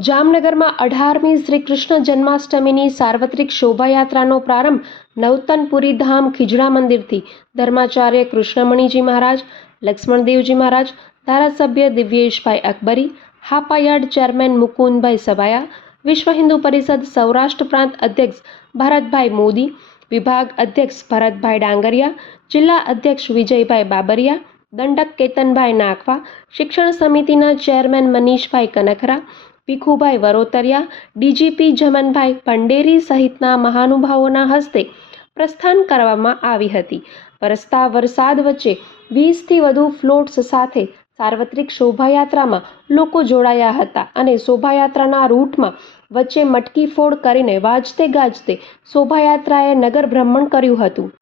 જામનગરમાં અઢારમી શ્રી કૃષ્ણ જન્માષ્ટમીની સાર્વત્રિક શોભાયાત્રાનો પ્રારંભ નવતનપુરી ધામ ખીજડા મંદિરથી. ધર્માચાર્ય કૃષ્ણમણીજી મહારાજ લક્ષ્મણદેવજી મહારાજ, ધારાસભ્ય દિવ્યેશભાઈ અકબરી, હાપાયાર્ડ ચેરમેન મુકુંદભાઈ સવાયા, વિશ્વ હિન્દુ પરિષદ સૌરાષ્ટ્ર પ્રાંત અધ્યક્ષ ભારતભાઈ મોદી, વિભાગ અધ્યક્ષ ભરતભાઈ ડાંગરિયા, જિલ્લા અધ્યક્ષ વિજયભાઈ બાબરિયા દંડક કેતનભાઈ નાખવા, શિક્ષણ સમિતિના ચેરમેન મનીષભાઈ કનખરા, ભીખુભાઈ વરોતરિયા, ડીજીપી જમનભાઈ પંડેરી સહિતના મહાનુભાવોના હસ્તે પ્રસ્થાન કરવામાં આવી હતી. વરસતા વરસાદ વચ્ચે વીસથી વધુ ફ્લોટ્સ સાથે સાર્વત્રિક શોભાયાત્રામાં લોકો જોડાયા હતા અને શોભાયાત્રાના રૂટમાં વચ્ચે મટકી ફોડ કરીને વાજતે ગાજતે શોભાયાત્રાએ નગર ભ્રમણ કર્યું હતું.